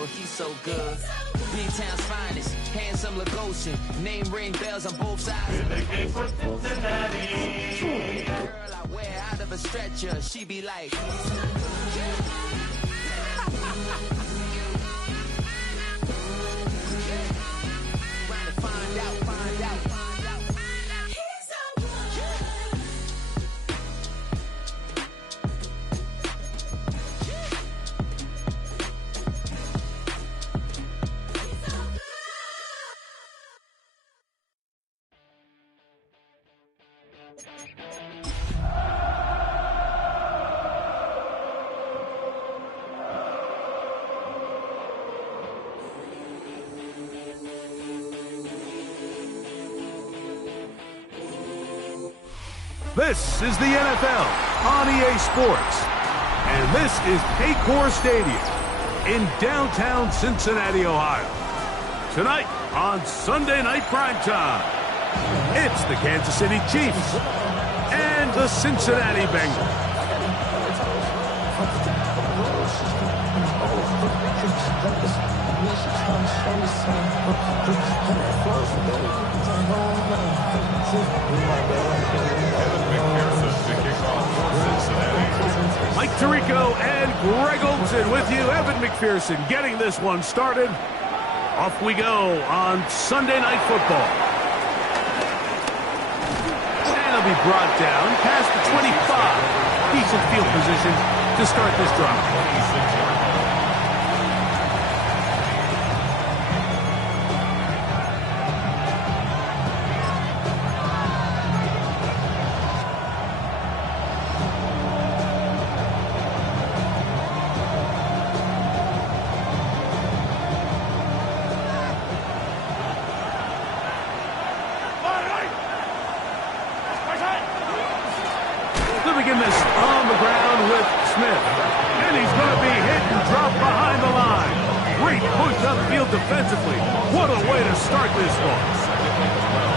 hero, he's so good. B-Town's finest, handsome Lagosian. Name ring bells on both sides. In the game for Cincinnati. Girl I wear out of a stretcher, she be like. Trying to find out. This is the NFL on EA Sports, and this is Paycor Stadium in downtown Cincinnati, Ohio. Tonight on Sunday Night Primetime, it's the Kansas City Chiefs and the Cincinnati Bengals. Mike Tirico and Greg Olsen with you. Evan McPherson getting this one started. Off we go on Sunday Night Football. And it'll be brought down past the 25. Decent field position to start this drive. Begin this on the ground with Smith. And he's going to be hit and dropped behind the line. Great push upfield defensively. What a way to start this one.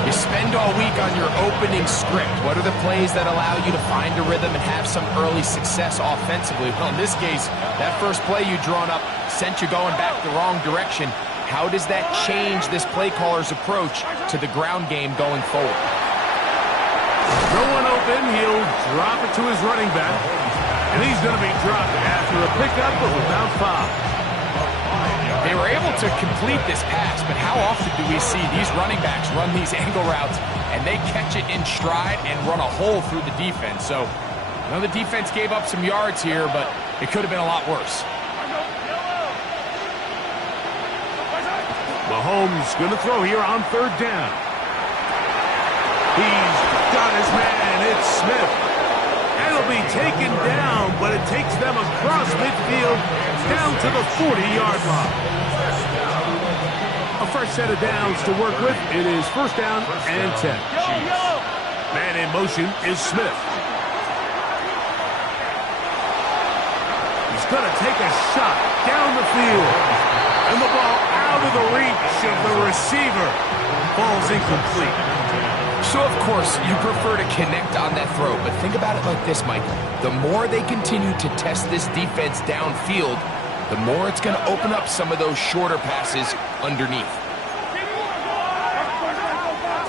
You spend all week on your opening script. What are the plays that allow you to find a rhythm and have some early success offensively? Well, in this case, that first play you drawn up sent you going back the wrong direction. How does that change this play caller's approach to the ground game going forward? No one open, he'll drop it to his running back. And he's going to be dropped after a pickup of about 5. They were able to complete this pass, but how often do we see these running backs run these angle routes and they catch it in stride and run a hole through the defense? So, I know the defense gave up some yards here, but it could have been a lot worse. Mahomes going to throw here on 3rd down. He's got his man. It's Smith. And it'll be taken down, but it takes them across midfield down to the 40-yard line. A fresh set of downs to work with. It is 1st down and 10. Man in motion is Smith. He's going to take a shot down the field. And the ball out of the reach of the receiver. Ball's incomplete. So, of course, you prefer to connect on that throw, but think about it like this, Mike. The more they continue to test this defense downfield, the more it's going to open up some of those shorter passes underneath.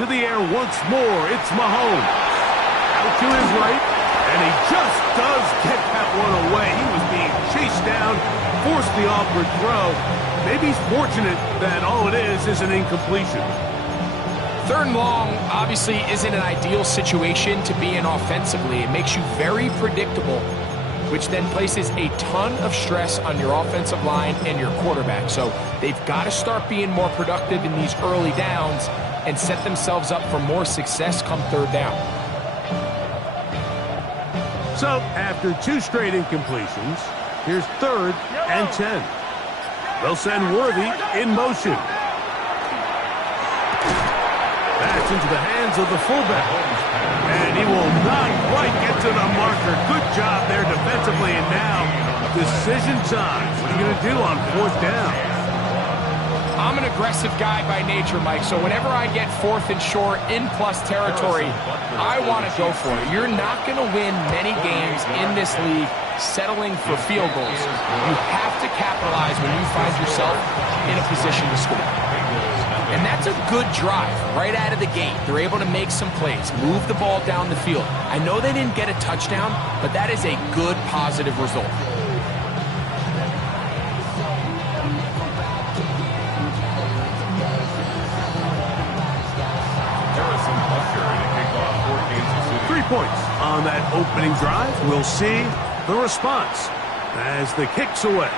To the air once more, it's Mahomes. Out to his right, and he just does get that one away. He was being chased down, forced the awkward throw. Maybe he's fortunate that all it is an incompletion. 3rd and long obviously isn't an ideal situation to be in offensively. It makes you very predictable, which then places a ton of stress on your offensive line and your quarterback. So they've got to start being more productive in these early downs and set themselves up for more success come 3rd down. So after 2 straight incompletions, here's 3rd and 10. They'll send Worthy in motion. That's into the hands of the fullback. And he will not quite get to the marker. Good job there defensively. And now, decision time. What are you going to do on 4th down? I'm an aggressive guy by nature, Mike, so whenever I get 4th and short in plus territory, I want to go for it. You're not going to win many games in this league settling for field goals. You have to capitalize when you find yourself in a position to score. And that's a good drive right out of the gate. They're able to make some plays, move the ball down the field. I know they didn't get a touchdown, but that is a good, positive result. Points on that opening drive. We'll see the response as the kick's away.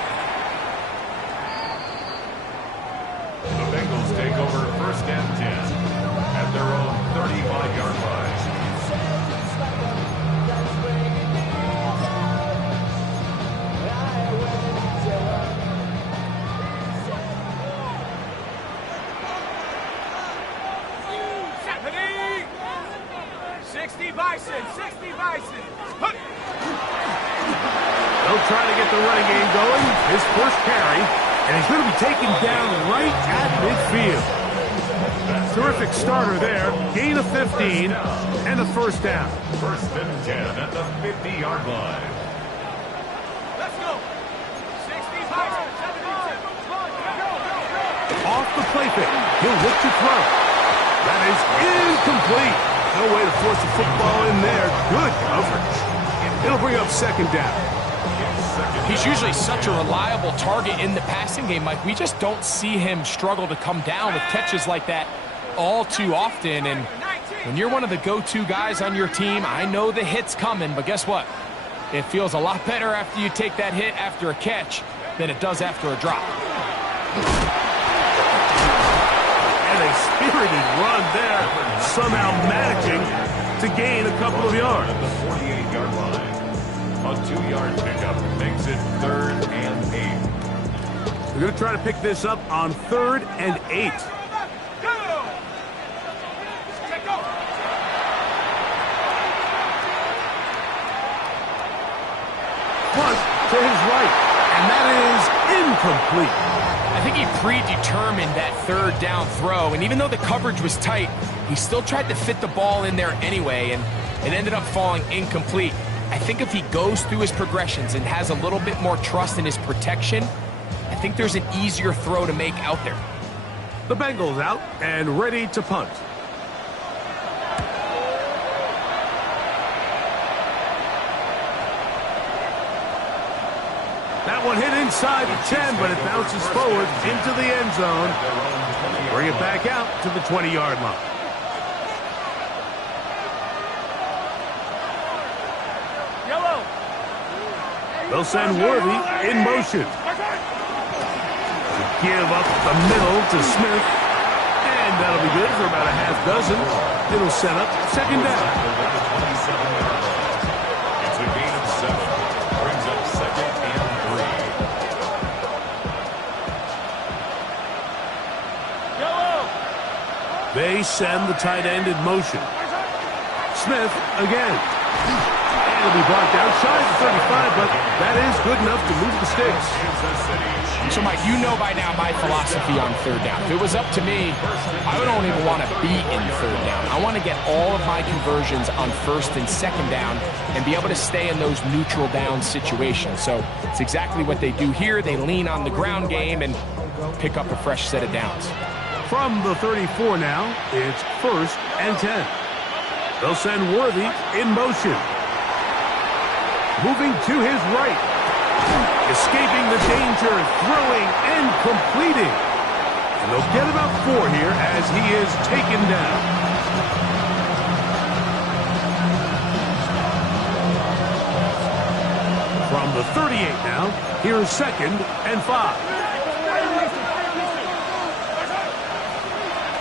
The Bengals take over 1st and 10 at their own 35-yard line. They'll try to get the running game going. His first carry, and he's going to be taken down right at midfield. Terrific starter there. Gain of 15 and a first down. 1st and 10 at the 50-yard line. Let's go. 65, 72. Off the play fake. He'll look to throw. That is incomplete. No way to force the football in there. Good coverage. It'll bring up 2nd down. He's usually such a reliable target in the passing game, Mike. We just don't see him struggle to come down with catches like that all too often. And when you're one of the go-to guys on your team, I know the hit's coming, but guess what? It feels a lot better after you take that hit after a catch than it does after a drop. And a spirited run there, somehow managing to gain a couple of yards. At the 48-yard line. A 2-yard pickup makes it 3rd and 8. We're going to try to pick this up on 3rd and 8. Punt to his right, and that is incomplete. I think he predetermined that 3rd down throw, and even though the coverage was tight, he still tried to fit the ball in there anyway, and it ended up falling incomplete. I think if he goes through his progressions and has a little bit more trust in his protection, I think there's an easier throw to make out there. The Bengals out and ready to punt. That one hit inside the 10, but it bounces forward into the end zone. Bring it back out to the 20-yard line. They'll send Worthy in motion. Give up the middle to Smith. And that'll be good for about a half dozen. It'll set up 2nd down. It's a gain of 7. Brings up 2nd and 3. They send the tight end in motion. Smith again. Will be brought down shy of the 35, but that is good enough to move the sticks. So, Mike, you know by now my philosophy on 3rd down. If it was up to me, I don't even want to be in 3rd down. I want to get all of my conversions on 1st and 2nd down and be able to stay in those neutral down situations. So it's exactly what they do here. They lean on the ground game and pick up a fresh set of downs. From the 34 now, it's 1st and 10. They'll send Worthy in motion. Moving to his right. Escaping the danger, throwing and completing. And they'll get about 4 here as he is taken down. From the 38 now, here's 2nd and 5.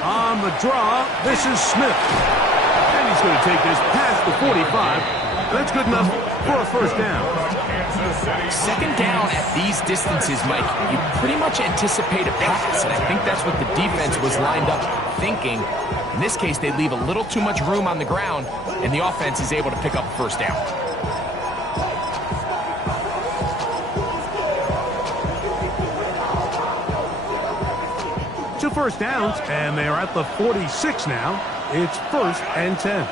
On the draw, this is Smith. And he's going to take this past the 45. That's good enough for a first down. 2nd down at these distances, Mike, you pretty much anticipate a pass, and I think that's what the defense was lined up thinking. In this case, they leave a little too much room on the ground, and the offense is able to pick up first down. 2 first downs, and they are at the 46 now. It's 1st and 10.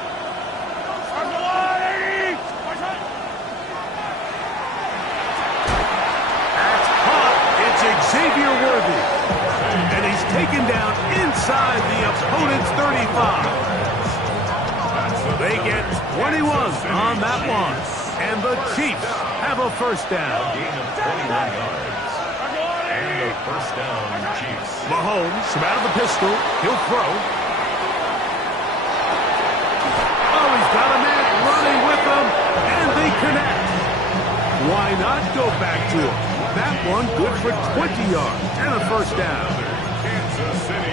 inside the opponent's 35. They get 21 on that one. And the Chiefs have a first down. Gain of 21 yards. And a first down, Chiefs. Mahomes from out of the pistol. He'll throw. Oh, he's got a man running with him. And they connect. Why not go back to him? That one good for 20 yards and a first down.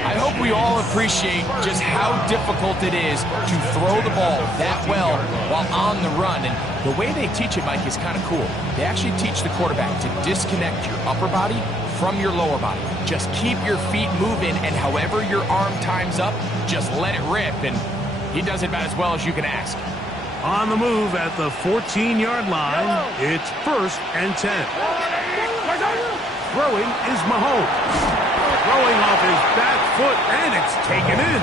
I hope we all appreciate just how difficult it is to throw the ball that well while on the run. And the way they teach it, Mike, is kind of cool. They actually teach the quarterback to disconnect your upper body from your lower body. Just keep your feet moving, and however your arm times up, just let it rip. And he does it about as well as you can ask. On the move at the 14-yard line, it's 1st and 10. Throwing is Mahomes. Throwing off his back foot, and it's taken in.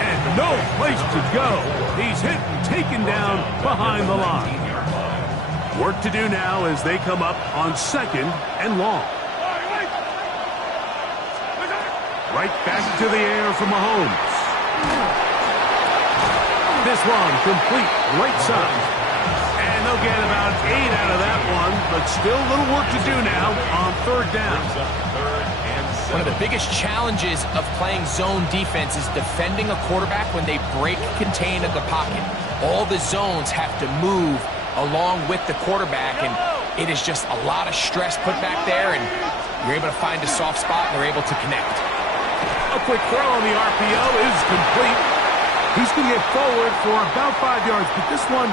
And no place to go. He's hit and taken down behind the line. Work to do now as they come up on 2nd and long. Right back to the air for Mahomes. This one complete right side. And they'll get about 8 out of that one, but still a little work to do now on 3rd down. One of the biggest challenges of playing zone defense is defending a quarterback when they break contain of the pocket. All the zones have to move along with the quarterback, and it is just a lot of stress put back there, and you're able to find a soft spot, and they're able to connect. A quick throw on the RPO is complete. He's going to get forward for about 5 yards, but this one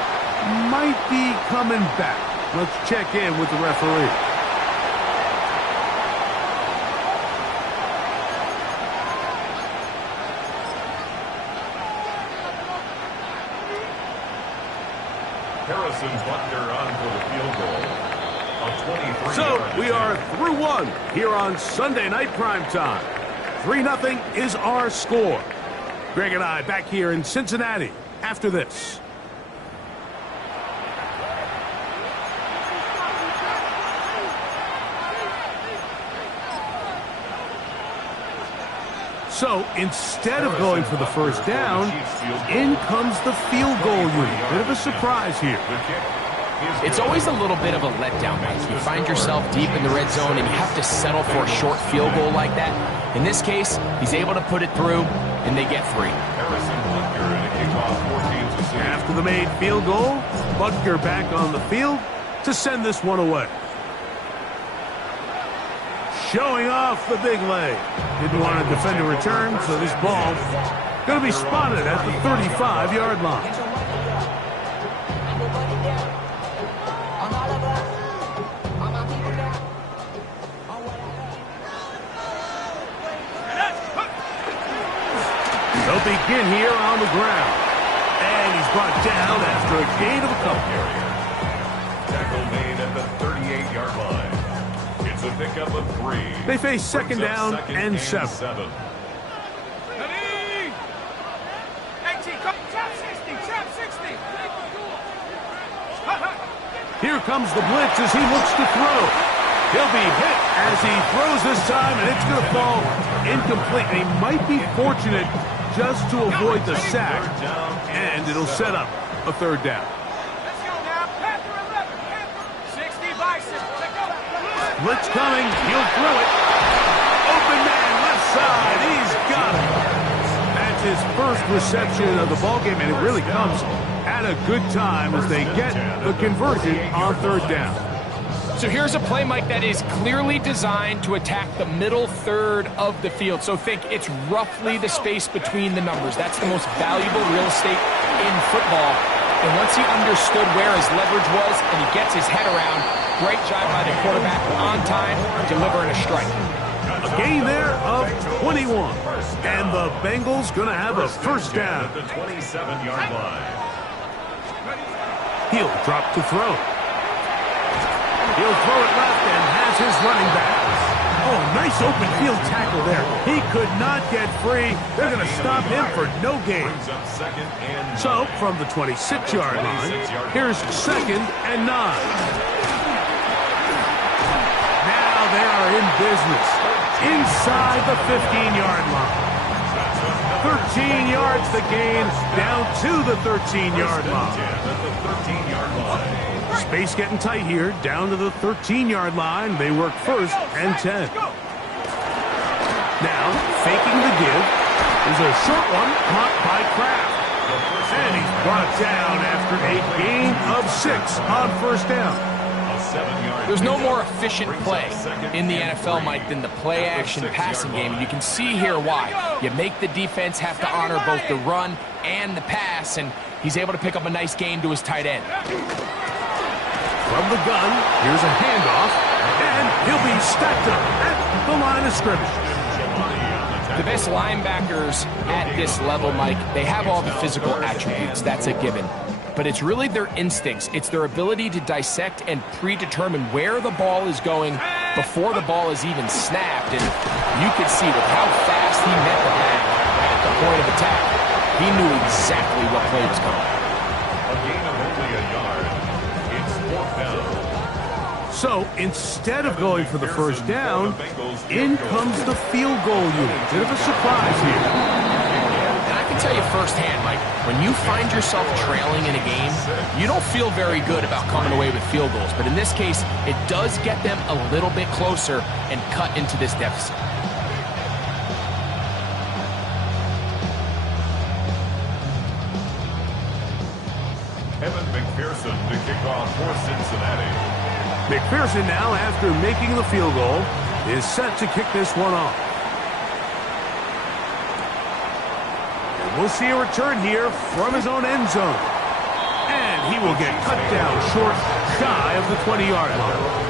might be coming back. Let's check in with the referee. Harrison Butker on for the field goal. A 23-yard So we are through one here on Sunday Night Primetime. 3-0 is our score. Greg and I back here in Cincinnati after this. So instead of going for the first down, in comes the field goal unit. Bit of a surprise here. It's always a little bit of a letdown, Mike. You find yourself deep in the red zone and you have to settle for a short field goal like that. In this case, he's able to put it through, and they get 3. After the made field goal, Butker back on the field to send this one away. Showing off the big leg. Didn't want to defend a return, so this ball going to be spotted at the 35-yard line. They'll begin here on the ground. And he's brought down after a gain of a couple. Tackle made at the 38-yard line. It's a pickup of 3. They face second down and 7. Ready? 18, come, trap 60, trap 60. Here comes the blitz as he looks to throw. He'll be hit as he throws this time, and it's going to fall incomplete. And he might be fortunate just to avoid the sack, and it'll set up a 3rd down. Let's go now. Panther 11. 60 Bison. Let's go. Blitz coming. He'll throw it. Open man left side. He's got it. That's his first reception of the ballgame, and it really comes at a good time as they get the conversion on 3rd down. So here's a play, Mike, that is clearly designed to attack the middle third of the field. So think it's roughly the space between the numbers. That's the most valuable real estate in football. And once he understood where his leverage was and he gets his head around, great job by the quarterback on time, delivering a strike. A gain there of 21. And the Bengals going to have a first down. At the 27-yard line. He'll drop to throw. He'll throw it left and has his running back. Oh, nice open field tackle there. He could not get free. They're going to stop him for no gain. So, from the 26-yard line, here's 2nd and 9. Now they are in business inside the 15-yard line. 13 yards the gain, down to the 13-yard line. At the 13-yard line. Space getting tight here, down to the 13-yard line. They work first and 10. Now, faking the give is a short one caught by Kraft. And he's brought down after a gain of 6 on first down. There's no more efficient play in the NFL, Mike, than the play-action passing game. And you can see here why. You make the defense have to honor both the run and the pass, and he's able to pick up a nice gain to his tight end. From the gun, here's a handoff, and he'll be stacked up at the line of scrimmage. The best linebackers at this level, Mike, they have all the physical attributes. That's a given. But it's really their instincts. It's their ability to dissect and predetermine where the ball is going before the ball is even snapped. And you could see with how fast he met the ball at the point of attack, he knew exactly what play was coming. A gain of only a yard. It's 4th down. So instead of going for the first down, in comes the field goal unit. Bit of a surprise here. And I can tell you firsthand, Mike, when you find yourself trailing in a game, you don't feel very good about coming away with field goals. But in this case, it does get them a little bit closer and cut into this deficit. Evan McPherson to kick off for Cincinnati. McPherson now, after making the field goal, is set to kick this one off. And we'll see a return here from his own end zone. And he will get cut down short, shy of the 20-yard line.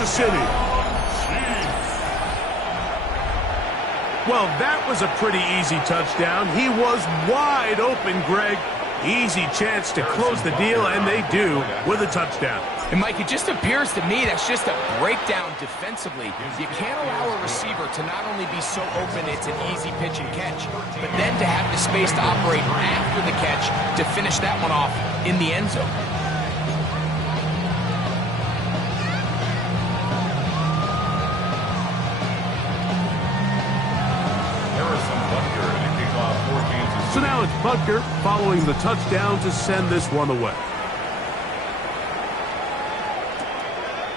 City. Well, that was a pretty easy touchdown. He was wide open, Greg. Easy chance to close the deal, and they do with a touchdown. And, Mike, it just appears to me that's just a breakdown defensively. You can't allow a receiver to not only be so open it's an easy pitch and catch, but then to have the space to operate after the catch to finish that one off in the end zone. So now it's Butker following the touchdown to send this one away.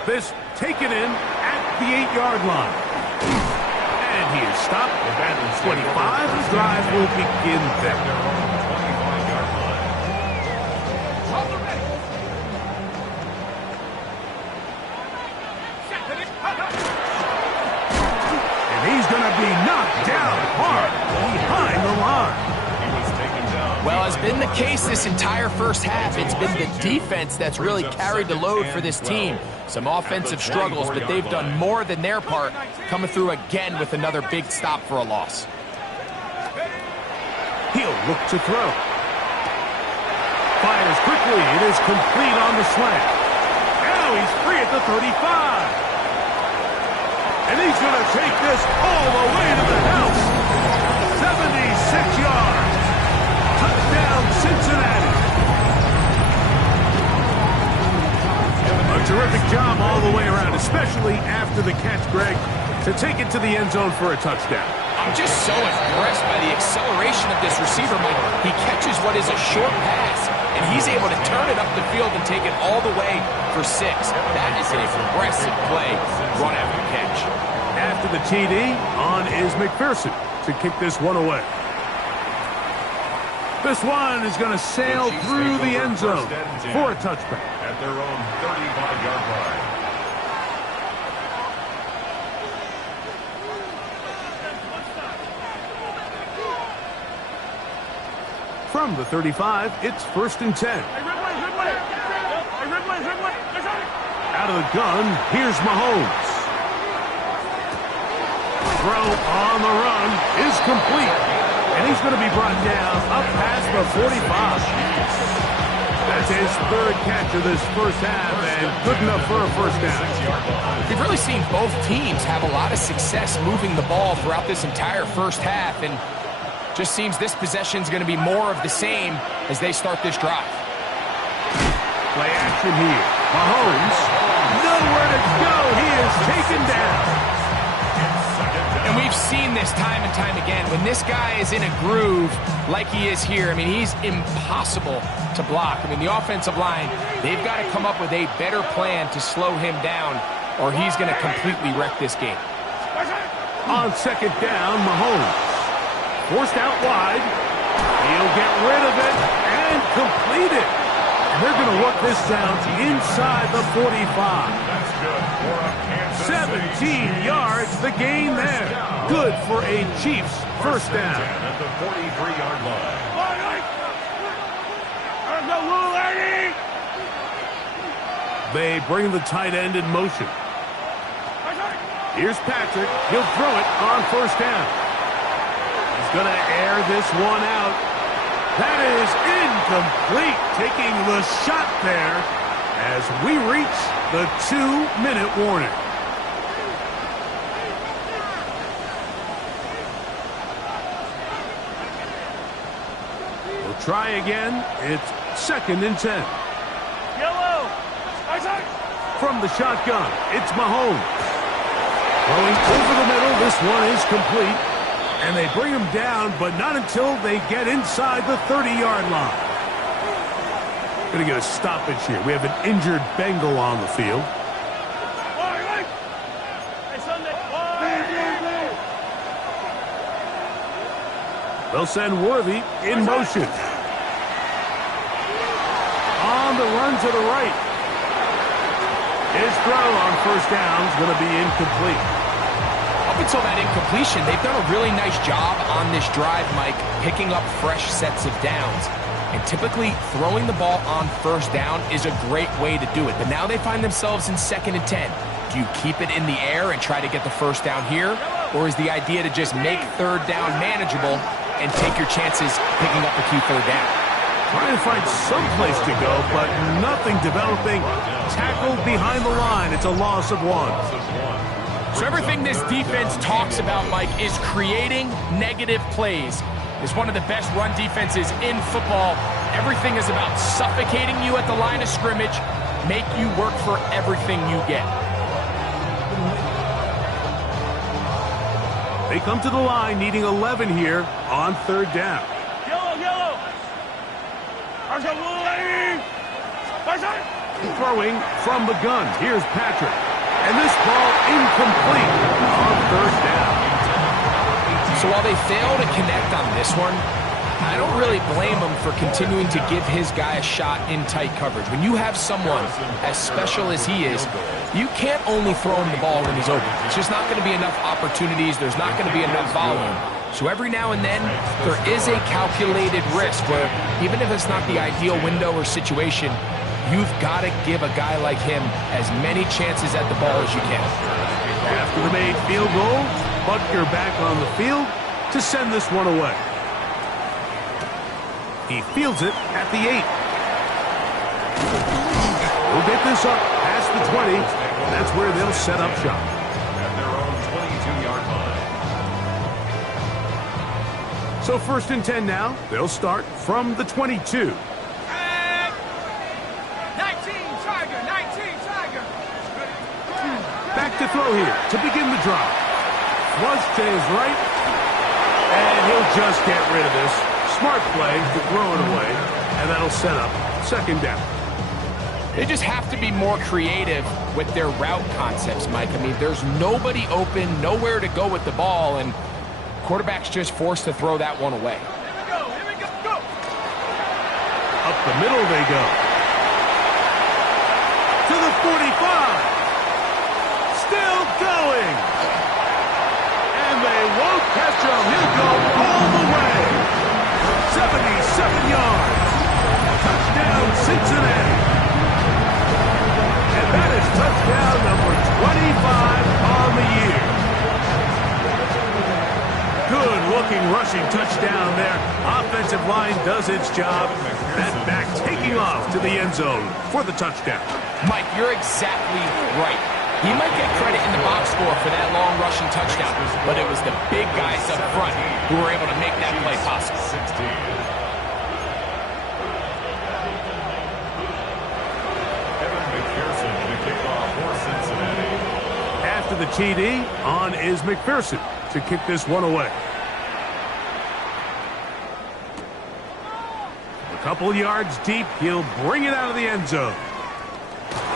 This taken in at the 8-yard line. And he is stopped at the 25. The drive will begin there. And he's going to be knocked down hard behind the line. Well, as been the case this entire first half, it's been the defense that's really carried the load for this team. Some offensive struggles, but they've done more than their part, coming through again with another big stop for a loss. He'll look to throw. Fires quickly. It is complete on the slant. Now he's free at the 35. And he's going to take this all the way to the house. 76 yards. Touchdown, Cincinnati. A terrific job all the way around, especially after the catch, Greg, to take it to the end zone for a touchdown. I'm just so impressed by the acceleration of this receiver, Mike. He catches what is a short pass, and he's able to turn it up the field and take it all the way for 6. That is an impressive play run after the catch. After the TD, on is McPherson to kick this one away. This one is going to sail through the end zone for a touchback. At their own 35-yard line. From the 35, it's 1st and 10. Out of the gun, here's Mahomes. Throw on the run is complete. And he's going to be brought down up past the 45. That's his third catch of this first half, and good enough for a first down. We've really seen both teams have a lot of success moving the ball throughout this entire first half, and just seems this possession is going to be more of the same as they start this drive. Play action here. Mahomes, nowhere to go. He is taken down. And we've seen this time and time again. When this guy is in a groove like he is here, I mean, he's impossible to block. I mean, the offensive line, they've got to come up with a better plan to slow him down, or he's going to completely wreck this game. On second down, Mahomes. Forced out wide. He'll get rid of it and complete it. And they're going to work this down inside the 45. That's good for a Kansas 17 yards, the gain there. Good for a Chiefs first down. At the 43-yard line. They bring the tight end in motion. Here's Patrick. He'll throw it on first down. He's going to air this one out. That is incomplete. Taking the shot there as we reach the 2-minute warning. We'll try again. It's 2nd and 10. Yellow. From the shotgun, it's Mahomes. Going over the middle, this one is complete. And they bring him down, but not until they get inside the 30-yard line. Going to get a stoppage here. We have an injured Bengal on the field. They'll send Worthy in motion. On the run to the right. His throw on first down is going to be incomplete. Up until that incompletion, they've done a really nice job on this drive, Mike, picking up fresh sets of downs. And typically, throwing the ball on first down is a great way to do it. But now they find themselves in 2nd and 10. Do you keep it in the air and try to get the first down here? Or is the idea to just make third down manageable and take your chances picking up a key third down? Trying to find some place to go, but nothing developing. Tackled behind the line. It's a loss of 1. So everything this defense talks about, Mike, is creating negative plays. It's one of the best run defenses in football. Everything is about suffocating you at the line of scrimmage, make you work for everything you get. They come to the line needing 11 here on third down. Yellow. Throwing from the gun. Here's Patrick. And this ball incomplete on third down. So while they fail to connect on this one, I don't really blame him for continuing to give his guy a shot in tight coverage. When you have someone as special as he is, you can't only throw him the ball when he's open. It's just not going to be enough opportunities. There's not going to be enough volume. So every now and then, there is a calculated risk where even if it's not the ideal window or situation, you've got to give a guy like him as many chances at the ball as you can. After the made field goal, Butker back on the field to send this one away. He fields it at the 8. We'll get this up past the 20. That's where they'll set up shop. At their own 22-yard line. So 1st and 10 now. They'll start from the 22. 19 Tiger. Back to throw here to begin the drive. Flush to his right. And he'll just get rid of this. Smart play to throw it away. And that'll set up 2nd down. They just have to be more creative with their route concepts, Mike. I mean, there's nobody open, nowhere to go with the ball, and quarterback's just forced to throw that one away. Here we go. Up the middle they go. To the 45. Still going. And they won't catch him. He'll go all the way. 77 yards. Touchdown, Cincinnati. And that is touchdown number 25 on the year. Good looking rushing touchdown there. Offensive line does its job. That back taking off to the end zone for the touchdown. Mike, you're exactly right. He might get credit in the box score for that long rushing touchdown, but it was the big guys up front who were able to make that play possible. 16. After the TD, on is McPherson to kick this one away. A couple yards deep, he'll bring it out of the end zone.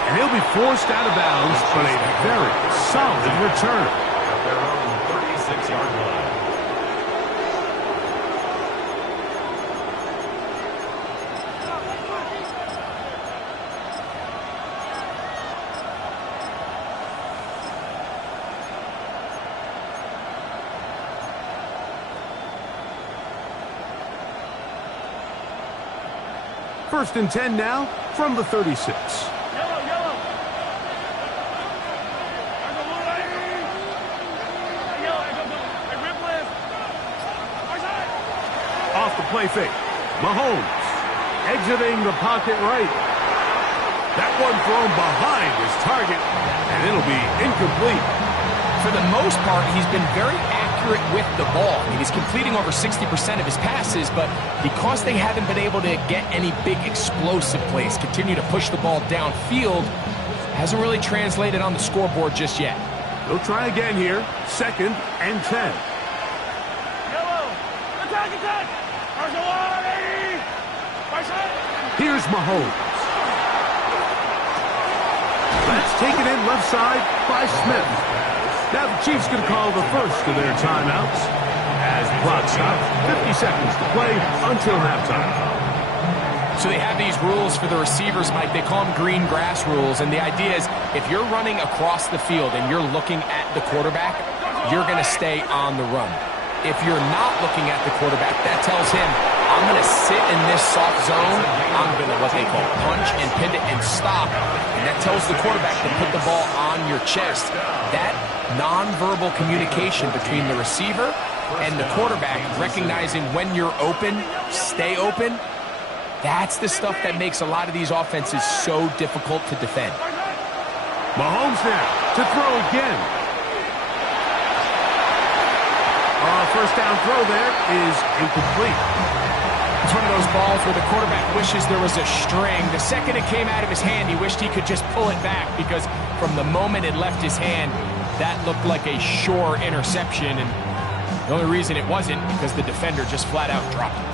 And he'll be forced out of bounds, but a very solid return. At their own 36-yard line. First and 10 now from the 36. Off the play fake. Mahomes exiting the pocket right. That one thrown behind his target, and it'll be incomplete. For the most part, he's been very accurate with the ball. I mean, he's completing over 60% of his passes, but because they haven't been able to get any big explosive plays, continue to push the ball downfield, hasn't really translated on the scoreboard just yet. They'll try again here. Second and 10. Here's Mahomes. Let's take it in left side by Smith. Now the Chiefs going to call the first of their timeouts. As the clock stops, 50 seconds to play until halftime. So they have these rules for the receivers, Mike. They call them green grass rules. And the idea is if you're running across the field and you're looking at the quarterback, you're going to stay on the run. If you're not looking at the quarterback, that tells him, I'm going to sit in this soft zone. I'm going to what they call punch and pivot and stop. And that tells the quarterback to put the ball on your chest. That nonverbal communication between the receiver and the quarterback, recognizing when you're open, stay open, that's the stuff that makes a lot of these offenses so difficult to defend. Mahomes now to throw again. First down throw there is incomplete. It's one of those balls where the quarterback wishes there was a string. The second it came out of his hand, he wished he could just pull it back because from the moment it left his hand, that looked like a sure interception. And the only reason it wasn't because the defender just flat out dropped it.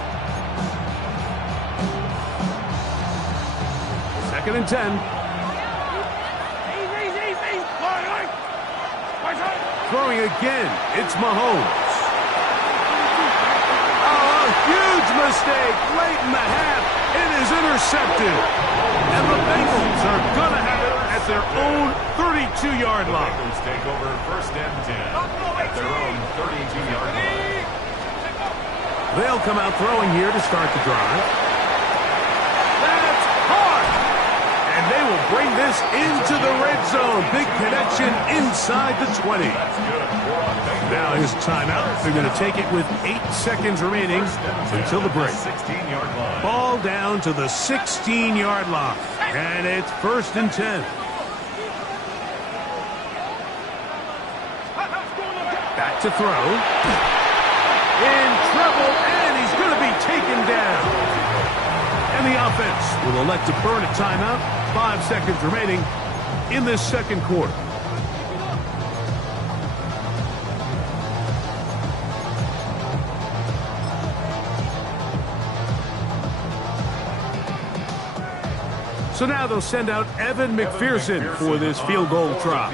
Second and 10. Throwing again, it's Mahomes. Oh, a huge mistake late in the half. It is intercepted. And the Bengals are going to have it at their own 32-yard line. The Bengals take over first and 10 at their own 32-yard line. They'll come out throwing here to start the drive. That's hard. And they will bring this into the red zone. Big connection inside the 20. Now his timeout. They're going to take it with 8 seconds remaining until the break. Ball down to the 16-yard line. And it's first and 10. Back to throw. In trouble, and he's going to be taken down. And the offense will elect to burn a timeout. 5 seconds remaining in this second quarter. So now they'll send out Evan McPherson for this field goal try.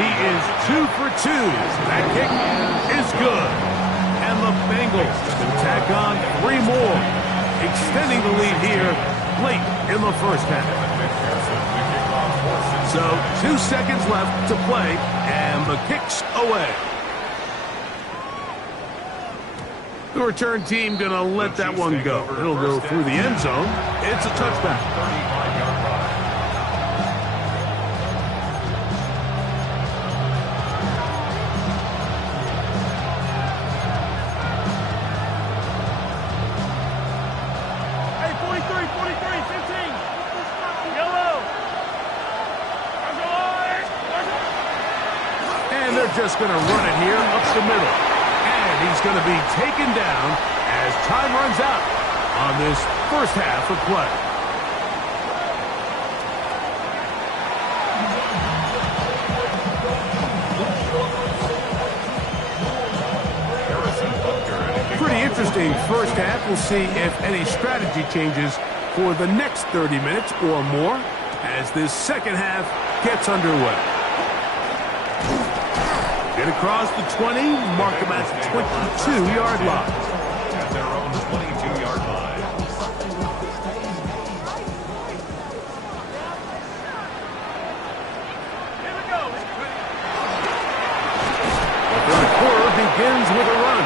He is 2 for 2. That kick is good. And the Bengals can tack on 3 more, extending the lead here late in the first half. So 2 seconds left to play, and the kick's away. The return team going to let that one go. It'll go through the end zone. It's a touchback. just going to run it here up the middle. And he's going to be taken down as time runs out on this first half of play. Pretty interesting first half. We'll see if any strategy changes for the next 30 minutes or more as this second half gets underway. Get across the 20, mark them at the 22-yard line. At their own 22-yard line. Here we go. The third quarter begins with a run.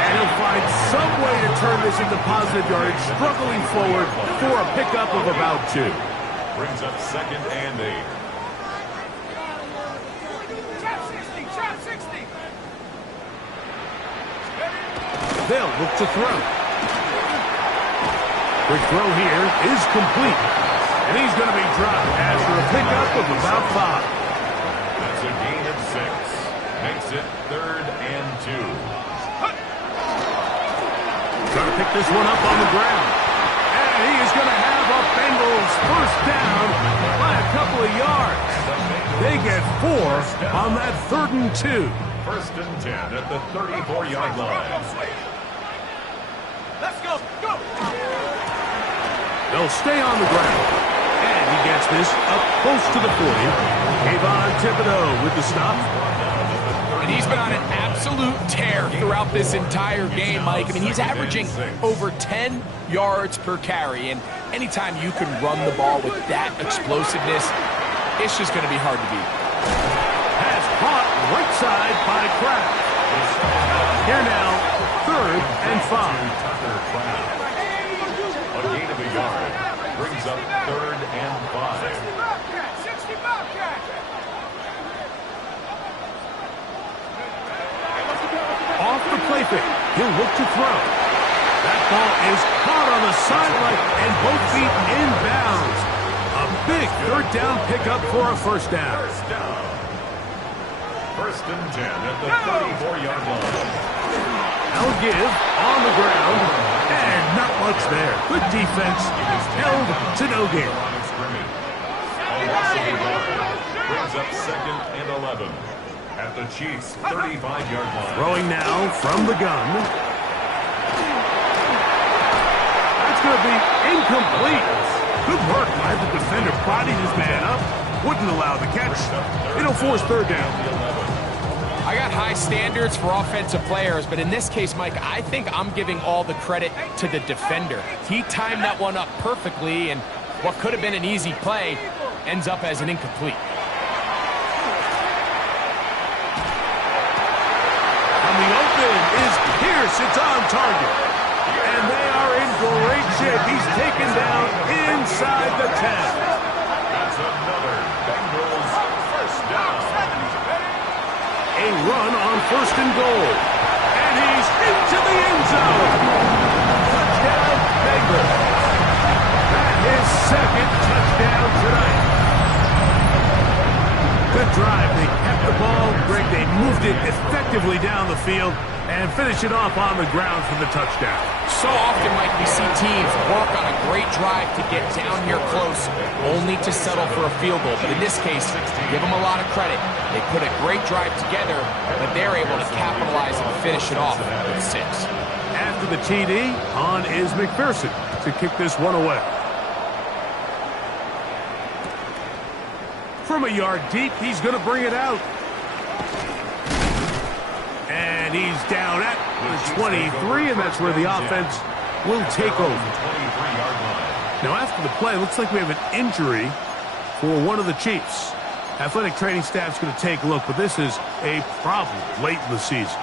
And he'll find some way to turn this into positive yardage, struggling forward for a pickup of about 2. Brings up 2nd and 8. Trap 60. Trap 60. They'll look to throw. Quick throw here is complete. And he's going to be dropped after a pickup of about 5. That's a gain of 6. Makes it 3rd and 2. Trying to pick this one up on the ground. And he is going to have a Bengals first down by a couple of yards. They get 4 on that 3rd and 2. 1st and 10 at the 34-yard line. Let's go. Go. They'll stay on the ground. And he gets this up close to the 40. Kayvon Thibodeau with the stop. And he's been on an absolute tear throughout this entire game, Mike. I mean, he's averaging over 10 yards per carry. And anytime you can run the ball with that explosiveness, it's just going to be hard to beat. Pass caught right side by Kraft. Here now, 3rd and 5. A gain of a yard. Brings up 3rd and 5. 60 Bobcat. Off the play fake. He'll look to throw. That ball is caught on the sideline and both feet inbounds. A big 3rd down pickup for a first down. 1st and 10 at the 34-yard line. Now give on the ground. And not much there. Good defense. Held to no gain. Line of scrimmage. A loss of a yard. Brings up 2nd and 11. At the Chiefs' 35-yard line. Throwing now from the gun. That's going to be incomplete. Good work by the defender. Bodied his man up. Wouldn't allow the catch. It'll force 3rd down. I got high standards for offensive players, but in this case, Mike, I think I'm giving all the credit to the defender. He timed that one up perfectly, and what could have been an easy play ends up as an incomplete. Is Pierce. It's on target. And they are in great shape. He's taken down inside the 10. That's another Bengals first down. A run on 1st and goal. And he's into the end zone. Touchdown, Bengals. That is 2nd touchdown tonight. Good drive. They kept the ball. Greg, they moved it effectively down the field and finish it off on the ground for the touchdown. So often, Mike, we see teams work on a great drive to get down here close, only to settle for a field goal. But in this case, give them a lot of credit. They put a great drive together, but they're able to capitalize and finish it off with 6. After the TD, on is McPherson to kick this one away. From a yard deep, he's going to bring it out. And he's down at the 23, and that's where the offense will take over. Now, after the play, it looks like we have an injury for one of the Chiefs. Athletic training staff's going to take a look, but this is a problem late in the season.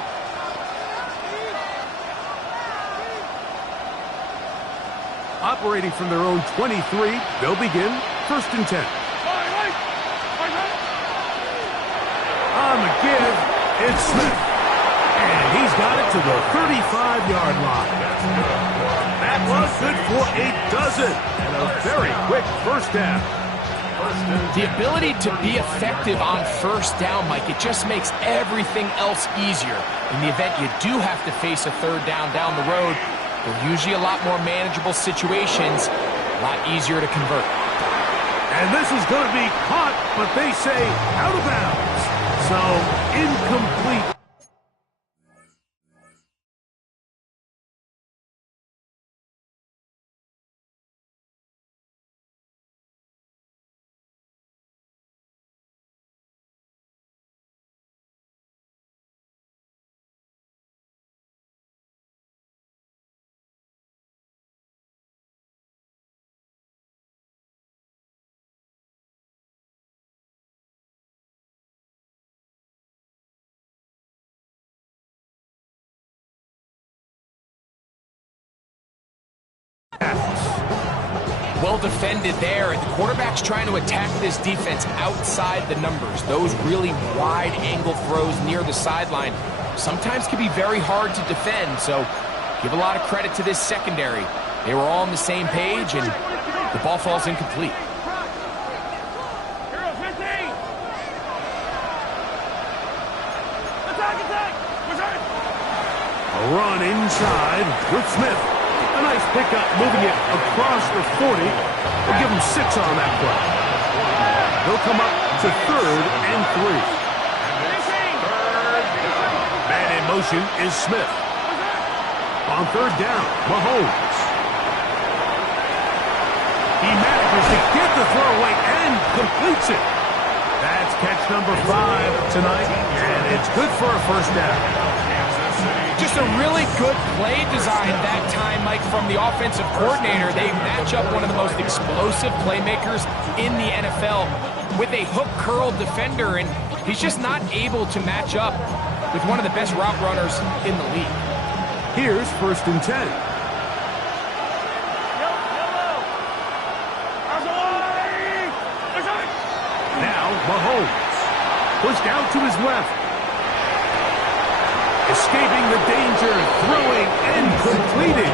Operating from their own 23, they'll begin 1st and 10. On the give, it's Smith. And he's got it to the 35-yard line. That was good for a dozen. And a very quick first down. The ability to be effective on first down, Mike, it just makes everything else easier. In the event you do have to face a third down the road, they're usually a lot more manageable situations, a lot easier to convert. And this is going to be caught, but they say out of bounds. So, incomplete. Well defended there. The quarterback's trying to attack this defense outside the numbers. Those really wide angle throws near the sideline sometimes can be very hard to defend, so give a lot of credit to this secondary. They were all on the same page, and the ball falls incomplete. A run inside with Smith. A nice pickup, moving it across the 40. We'll give him 6 on that play. They'll come up to 3rd and 3. Man in motion is Smith. On 3rd down, Mahomes. He manages to get the throw away and completes it. That's catch number 5 tonight, and it's good for a first down. Just a really good play design that time, Mike, from the offensive coordinator. They match up one of the most explosive playmakers in the NFL with a hook curl defender, and he's just not able to match up with one of the best route runners in the league. Here's 1st and 10. Now Mahomes pushed out to his left. Escaping the danger, throwing, and completing.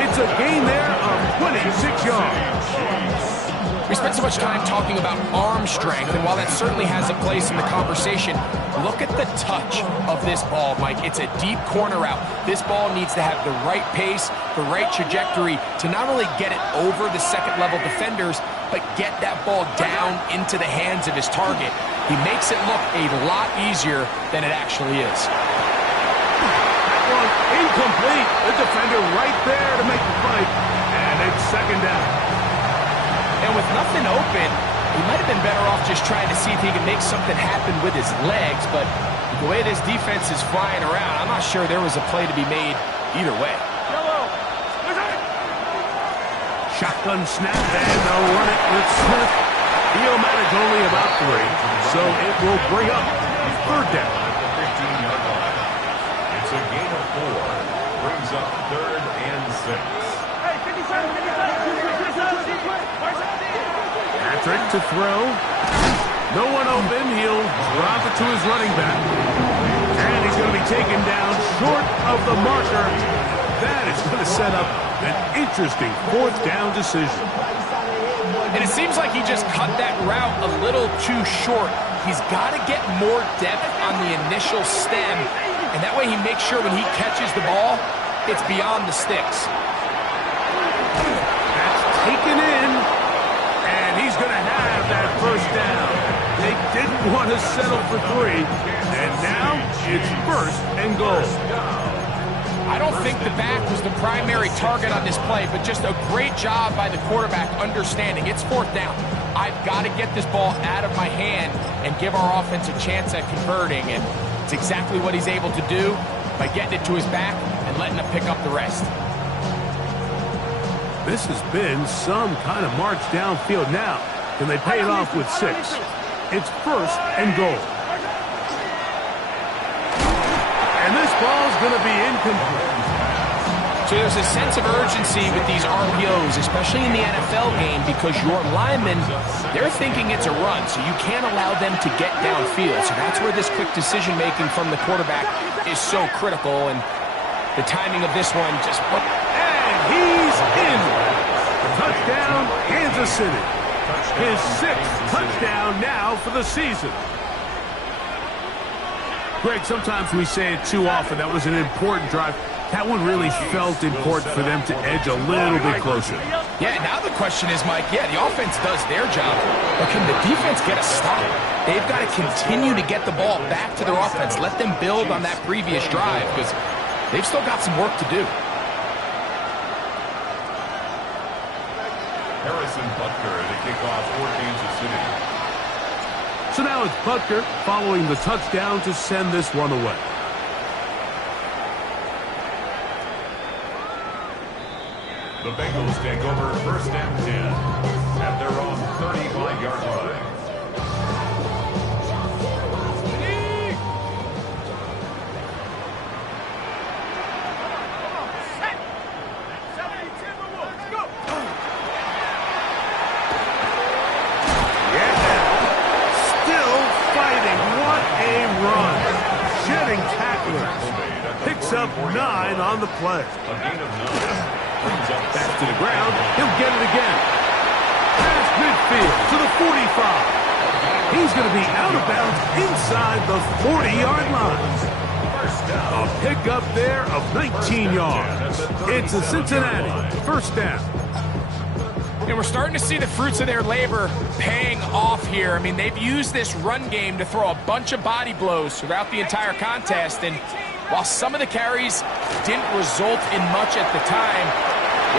It's a gain there of 26 yards. We spent so much time talking about arm strength, and while that certainly has a place in the conversation, look at the touch of this ball, Mike. It's a deep corner route. This ball needs to have the right pace, the right trajectory to not only get it over the second-level defenders, but get that ball down into the hands of his target. He makes it look a lot easier than it actually is. That one incomplete. The defender right there to make the fight, and it's 2nd down. And with nothing open, he might have been better off just trying to see if he can make something happen with his legs, but the way this defense is flying around, I'm not sure there was a play to be made either way. Shotgun snap, and they'll run it with Smith. He'll manage only about 3, so it will bring up 3rd down. It's a gain of 4. Brings up 3rd and 6. Patrick to throw. No one open. He'll drop it to his running back. And he's going to be taken down short of the marker. That is going to set up an interesting 4th down decision. And it seems like he just cut that route a little too short. He's got to get more depth on the initial stem, and that way he makes sure when he catches the ball, it's beyond the sticks. That's taken in, and he's going to have that 1st down. They didn't want to settle for 3, and now it's 1st and goal. I don't think the back was the primary target on this play, but just a great job by the quarterback understanding it's 4th down. I've got to get this ball out of my hand and give our offense a chance at converting, and it's exactly what he's able to do by getting it to his back and letting him pick up the rest. This has been some kind of march downfield now. Can they pay it off with 6? It's 1st and goal. And this ball's going to be incomplete. So there's a sense of urgency with these RPOs, especially in the NFL game, because your linemen, they're thinking it's a run, so you can't allow them to get downfield. So that's where this quick decision-making from the quarterback is so critical, and the timing of this one just... And he's in. Touchdown, Kansas City. His 6th touchdown now for the season. Greg, sometimes we say it too often. That was an important drive. That one really felt important for them to edge a little bit closer. Yeah, now the question is, Mike, yeah, the offense does their job, but can the defense get a stop? They've got to continue to get the ball back to their offense. Let them build on that previous drive because they've still got some work to do. Harrison Butker to kick off for Kansas City. So now it's Butker following the touchdown to send this one away. The Bengals take over first and 10 at their own 35-yard line. Picks up 9 on the play. A gain of 9. Back to the ground. He'll get it again. Past midfield to the 45. He's going to be out of bounds inside the 40-yard line. A pickup there of 19 yards. It's a Cincinnati first down. And we're starting to see the fruits of their labor paying off here. I mean, they've used this run game to throw a bunch of body blows throughout the entire contest. And while some of the carries didn't result in much at the time,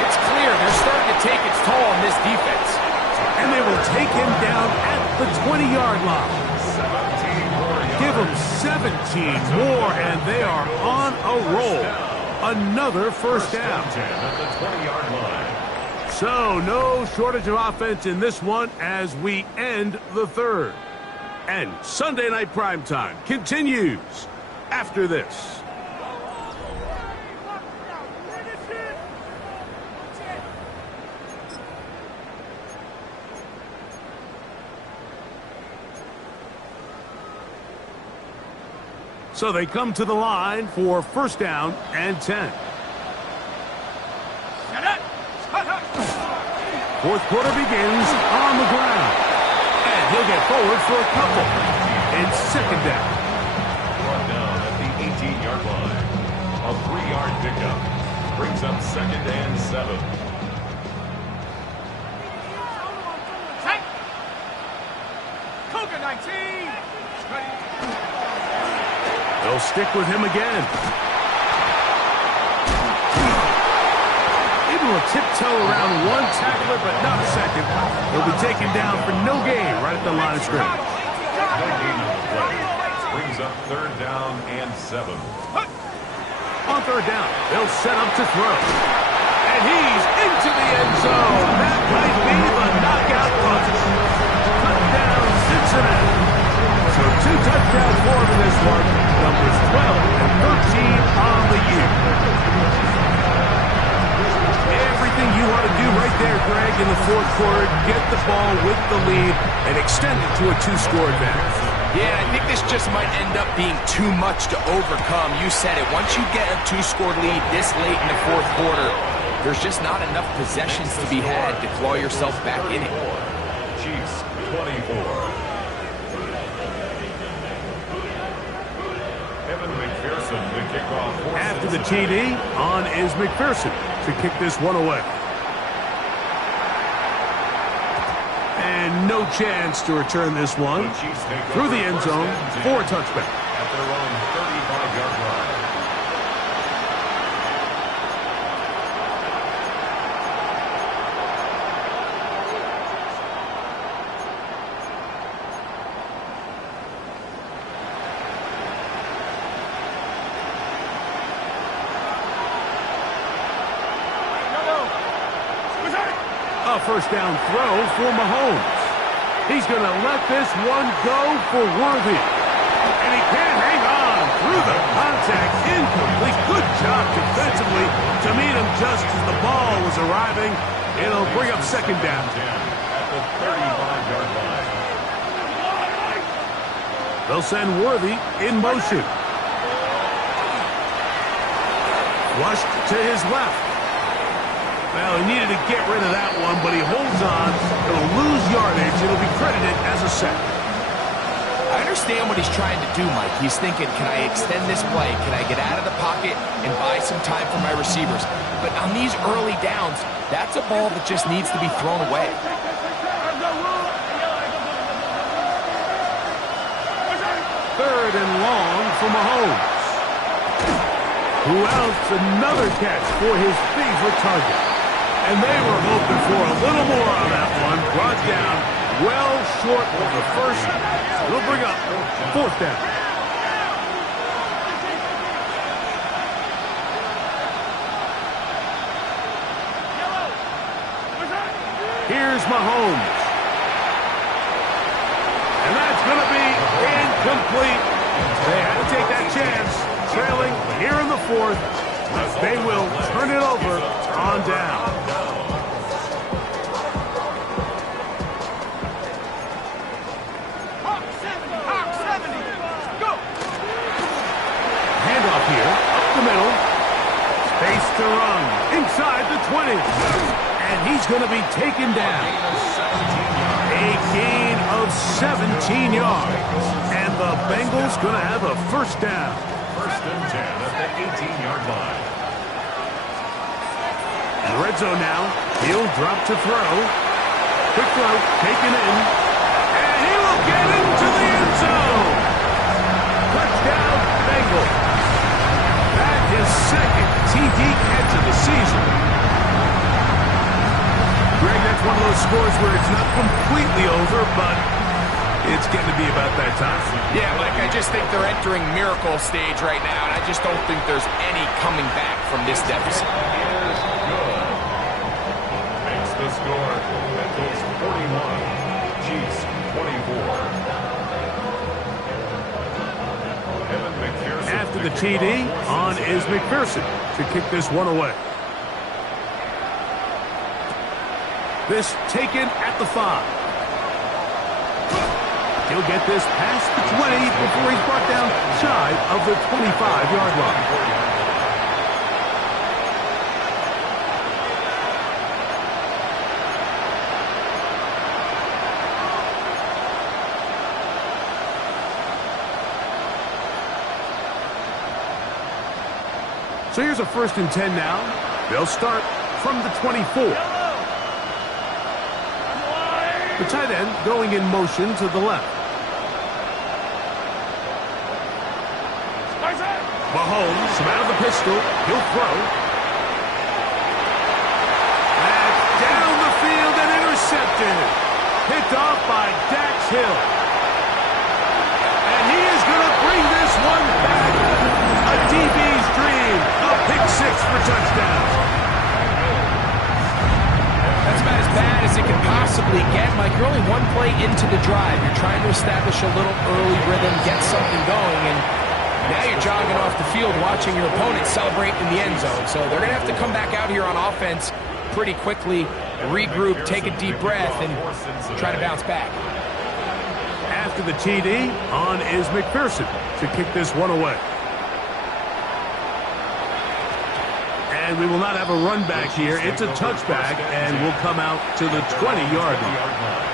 it's clear they're starting to take its toll on this defense. And they will take him down at the 20-yard line. Give them 17 more, and they are on a roll. Another first down. At the 20-yard line. So, no shortage of offense in this one as we end the third. And Sunday Night Primetime continues after this. So they come to the line for first down and 10. Fourth quarter begins on the ground. And he'll get forward for a couple. It's second down. Brought down at the 18-yard line. A 3-yard pickup. Brings up second and 7. Cougar 19. They'll stick with him again. Able to tiptoe around one tackler, but not a second. He'll be taken down for no gain right at the line of scrimmage. No gain on the play. Brings up third down and 7. On third down, they'll set up to throw. And he's into the end zone. That might be the knockout punch. Touchdown, Cincinnati. So 2 touchdowns for him in this one. Numbers 12 and 13 on the year. Everything you want to do right there, Greg, in the fourth quarter, get the ball with the lead and extend it to a 2-score advantage. Yeah, I think this just might end up being too much to overcome. You said it. Once you get a 2-score lead this late in the fourth quarter, there's just not enough possessions to be had to claw yourself back in it. Chiefs 24. After the TD, on is McPherson to kick this one away. And no chance to return this one through the end zone for a touchback. At their own 35-yard line. A first down throw for Mahomes. He's going to let this one go for Worthy. And he can't hang on through the contact. Incomplete. Good job defensively to meet him just as the ball was arriving. It'll bring up second down. At the 35-yard line. They'll send Worthy in motion. Flushed to his left. Well, he needed to get rid of that one, but he holds on. It'll lose yardage. It'll be credited as a sack. I understand what he's trying to do, Mike. He's thinking, can I extend this play? Can I get out of the pocket and buy some time for my receivers? But on these early downs, that's a ball that just needs to be thrown away. Third and long for Mahomes. Who else? Another catch for his favorite target. And they were hoping for a little more on that one. Brought down well short of the first. It'll bring up fourth down. Here's Mahomes. And that's going to be incomplete. They had to take that chance. Trailing here in the fourth. They will turn it over on down. Handoff here, up the middle. Space to run. Inside the 20. And he's going to be taken down. A gain of 17 yards. And the Bengals going to have a first down. First and 10 at the 18-yard line. Red zone now. He'll drop to throw. Quick throw, taken in. And he will get into the end zone. Touchdown, Bengals. That is second TD catch of the season. Greg, that's one of those scores where it's not completely over, but it's getting to be about that time. Yeah, Mike, I just think they're entering miracle stage right now, and I just don't think there's any coming back from this deficit. Is good. Makes the score. Bengals 41. Chiefs 24. After the TD, on is McPherson to kick this one away. This taken at the 5. He'll get this past the 20 before he's brought down shy of the 25-yard line. So here's a first and 10 now. They'll start from the 24. The tight end going in motion to the left. Mahomes from out of the pistol. He'll throw. That's down the field and intercepted. Picked off by Dax Hill. And he is going to bring this one back. A DB's dream. A pick six for touchdown. That's about as bad as it can possibly get, Mike. You're only one play into the drive. You're trying to establish a little early rhythm, get something going, and now you're jogging off the field watching your opponent celebrate in the end zone. So they're going to have to come back out here on offense pretty quickly, regroup, take a deep breath, and try to bounce back. After the TD, on is McPherson to kick this one away. And we will not have a run back here. It's a touchback, and we'll come out to the 20-yard line.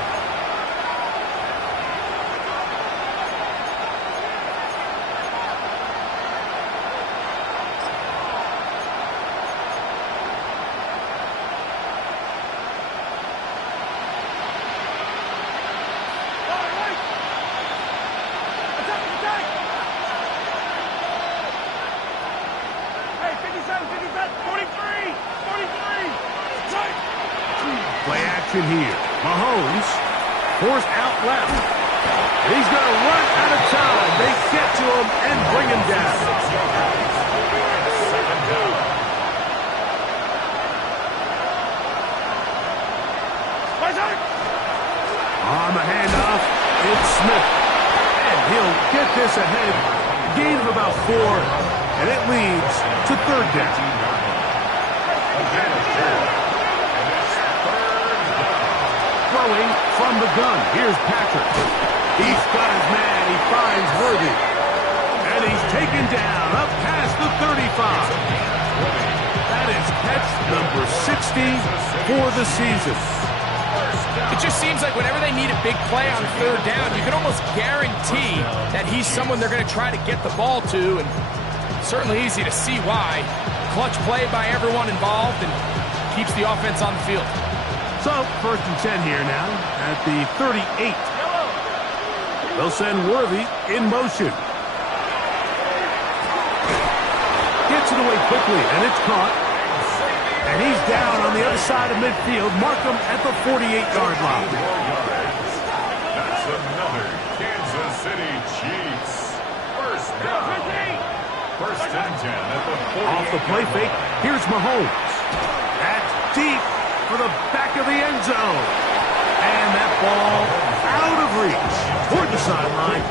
Here. Mahomes forced out left. He's going to run out of time. They get to him and bring him down. On the handoff, it's Smith. And he'll get this ahead. Gain of about 4. And it leads to third down. Throwing from the gun. Here's Patrick. He's got his man. He finds Worthy. And he's taken down up past the 35. That is catch number 60 for the season. It just seems like whenever they need a big play on third down, you can almost guarantee that he's someone they're going to try to get the ball to, and certainly easy to see why. Clutch play by everyone involved and keeps the offense on the field. So, 1st and 10 here now at the 38. They'll send Worthy in motion. Gets it away quickly, and it's caught. And he's down on the other side of midfield. Mark him at the 48-yard line. That's another Kansas City Chiefs. First down. 1st and 10 at the 48. Off the play fake, here's Mahomes. That's deep for the back of the end zone. And that ball out of reach toward the sideline.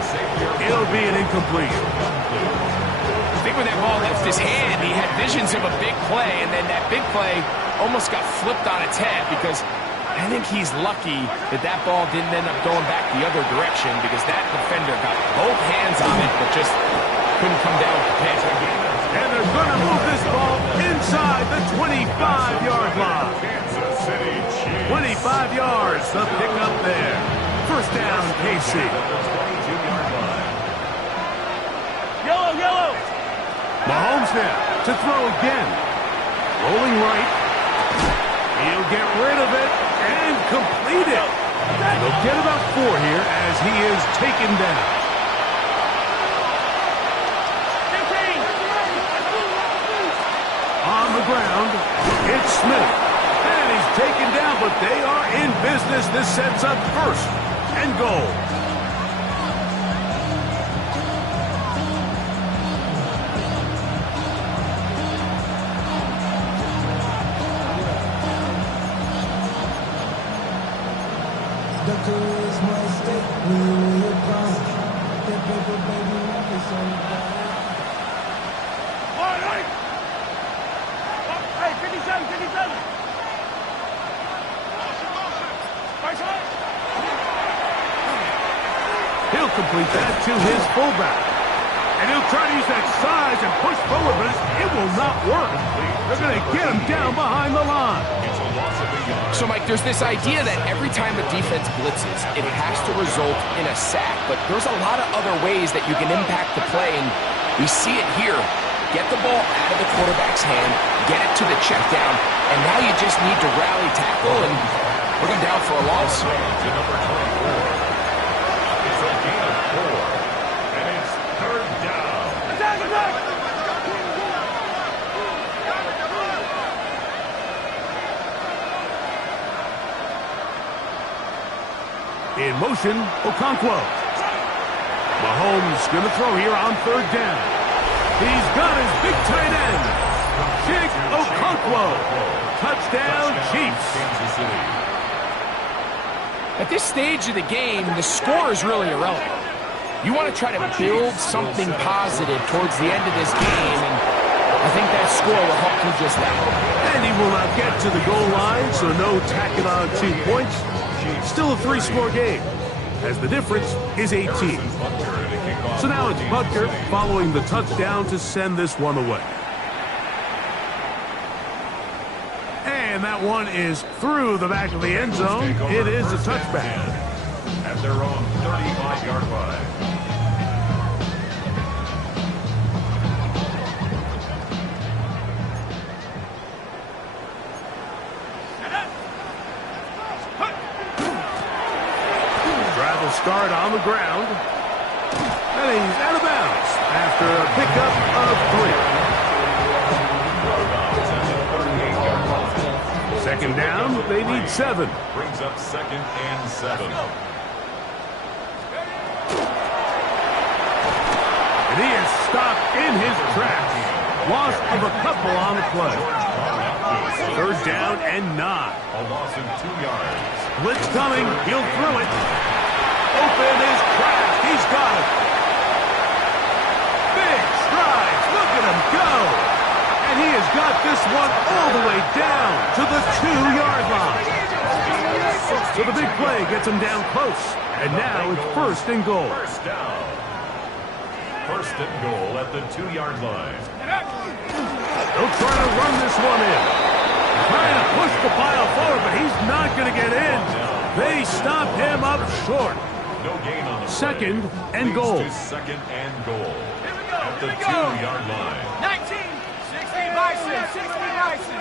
It'll be an incomplete. I think when that ball left his hand, he had visions of a big play, and then that big play almost got flipped on its head because I think he's lucky that that ball didn't end up going back the other direction because that defender got both hands on it but just couldn't come down with the pin. And they're going to move this ball inside the 25-yard line. 25 yards, the pickup there. 1st down, KC. Yellow. Mahomes now to throw again. Rolling right. He'll get rid of it and complete it. They'll get about 4 here as he is taken down. 15. On the ground, it's Smith. And he's taken down, but they are in business. This sets up 1st and goal. Hey, 57. He'll complete that to his fullback. And he'll try to use that size and push forward, but it will not work. They're going to get him down behind the line. So, Mike, there's this idea that every time a defense blitzes, it has to result in a sack. But there's a lot of other ways that you can impact the play, and we see it here. Get the ball out of the quarterback's hand, get it to the check down, and now you just need to rally tackle and put him down for a loss. To number 24. It's a gain of 4, and it's 3rd down. Attack! In motion, Okonkwo. Mahomes going to throw here on 3rd down. He's got his big tight end, Jake Okonkwo. Touchdown, Chiefs. Kansas City. At this stage of the game, the score is really irrelevant. You want to try to build something positive towards the end of this game, and I think that score will help you just that. And he will not get to the goal line, so no tacking on 2 points. Still a 3-score game, as the difference is 18. So now it's Butker following the touchdown to send this one away. And that one is through the back of the end zone. It is a touchback. At their own 35-yard line. Travel start on the ground. And he's out of bounds after a pickup of 3. 2nd down, they need 7. Brings up 2nd and 7. And he is stopped in his tracks. Loss of a couple on the play. 3rd down and 9. A loss of 2 yards. Blitz coming. He'll throw it. Open is Kraft. He's got it. Big strides. Look at him go. And he has got this one all the way down to the 2-yard line. So the big play gets him down close. And now it's 1st and goal. 1st down. 1st and goal at the 2-yard line. They'll try to run this one in. Trying to push the pile forward, but he's not going to get in. They stop him up short. No gain on the Second play. and Leads goal. to second and goal. Here we go. At the Here we go. 2-yard line. 19. 60 Bison. 60 Bison.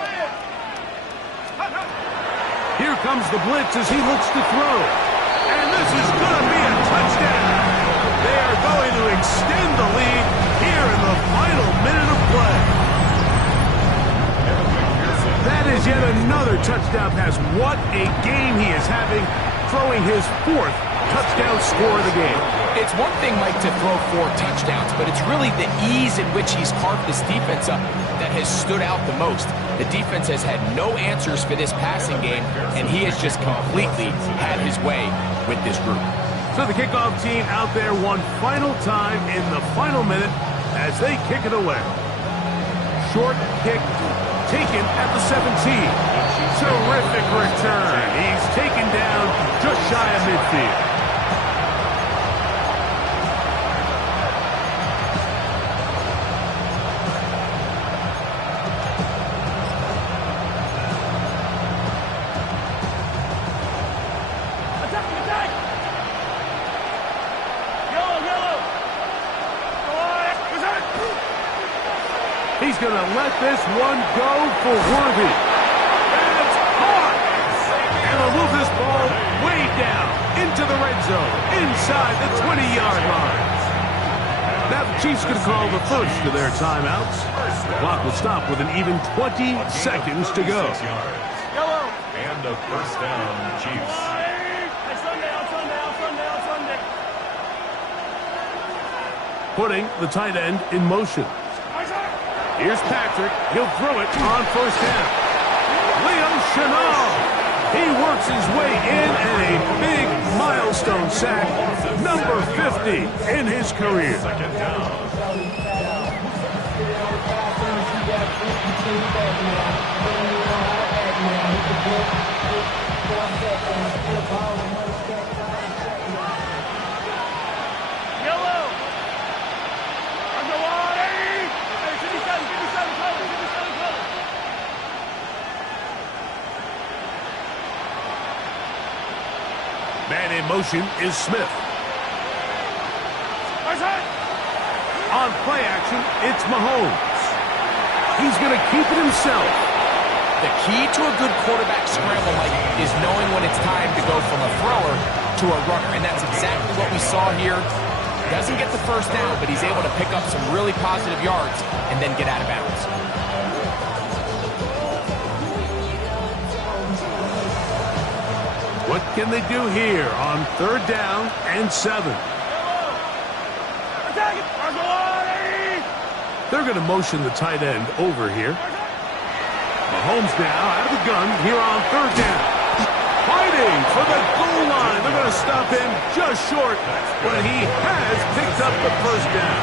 Here comes the blitz as he looks to throw. And this is going to be a touchdown. They are going to extend the lead here in the final minute of play. That is yet another touchdown pass. What a game he is having, throwing his 4th touchdown score of the game. It's one thing, Mike, to throw 4 touchdowns, but it's really the ease in which he's carved this defense up that has stood out the most. The defense has had no answers for this passing game, and he has just completely had his way with this group. So the kickoff team out there one final time in the final minute as they kick it away. Short kick taken at the 17. Terrific return. He's taken down just shy of midfield. He's going to let this one go for Worthy. And it's caught. And they'll move this ball way down into the red zone, inside the 20-yard line. Now the Chiefs going to call the first of their timeouts. The clock will stop with an even 20 seconds to go. And a first down, Chiefs. Putting the tight end in motion. Here's Patrick. He'll throw it on first down. Leo Chenal. He works his way in and a big milestone sack. Number 50 in his career. Second down. Man in motion is Smith. On play action, it's Mahomes. He's going to keep it himself. The key to a good quarterback scramble, Mike, is knowing when it's time to go from a thrower to a runner, and that's exactly what we saw here. Doesn't get the first down, but he's able to pick up some really positive yards and then get out of bounds. What can they do here on 3rd down and 7? They're going to motion the tight end over here. Mahomes now out of the gun here on 3rd down. Fighting for the goal line. They're going to stop him just short, but he has picked up the first down.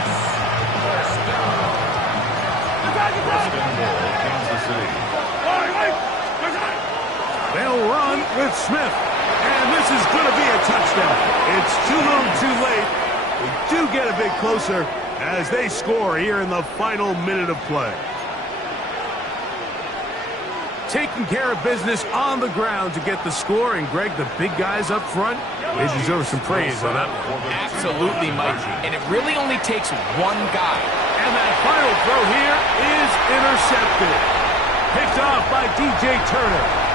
Kansas City. They'll run with Smith. And this is going to be a touchdown. It's too little too late. We do get a bit closer as they score here in the final minute of play. Taking care of business on the ground to get the score. And, Greg, the big guys up front, they deserve some praise on that one. Absolutely, Mike. And it really only takes one guy. And that final throw here is intercepted. Picked off by DJ Turner.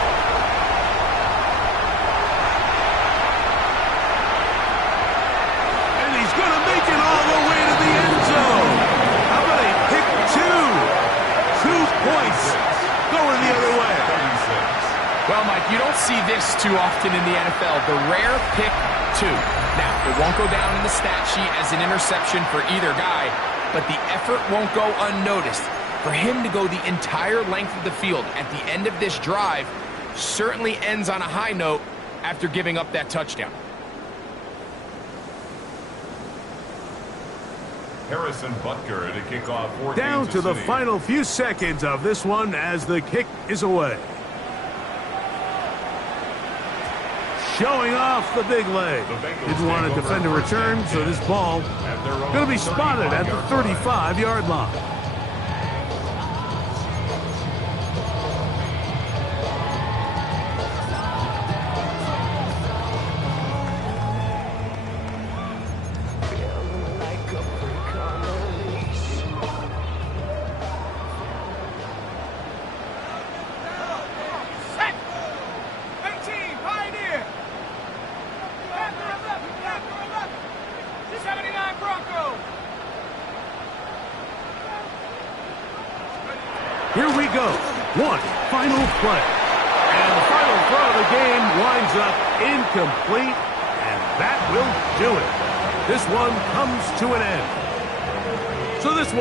Well, Mike, you don't see this too often in the NFL. The rare pick 2. Now, it won't go down in the stat sheet as an interception for either guy, but the effort won't go unnoticed. For him to go the entire length of the field at the end of this drive certainly ends on a high note after giving up that touchdown. Harrison Butker to kick off for Down Kansas to the City. final few seconds of this one as the kick is away. Showing off the big leg. Didn't want to defend a return, so this ball going to be spotted at the 35-yard line. go. One final play. And the final throw of the game winds up incomplete, and that will do it. This one comes to an end. So this one